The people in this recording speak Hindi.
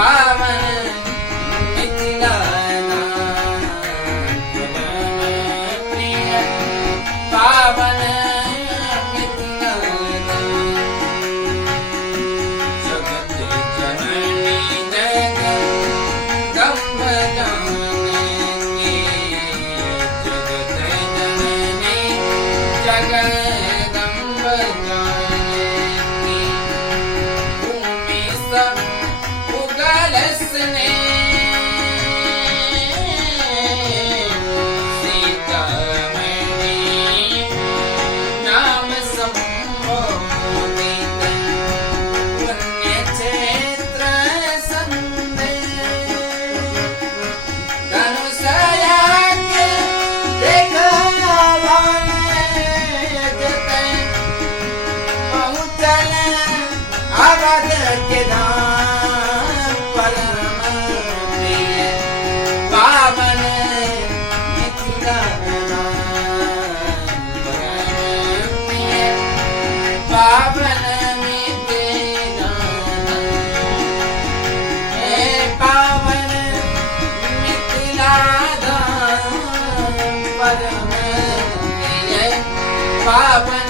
पावन मिथिला प्रिय पावन मिथिला जगत जननी जगदम्ब जानकी जगत जननी जगदम्ब जानकी भूमि सब उगलसने सीतामढ़ी नाम संबोधित पुण्य क्षेत्र संदेश धनुषयाग देखवाने जते पहुँचल अवध के धाम परम प्रिय पावन मिथिला प्रिय पावन मिथिला हे पावन मिथिला परम प्रिय पावन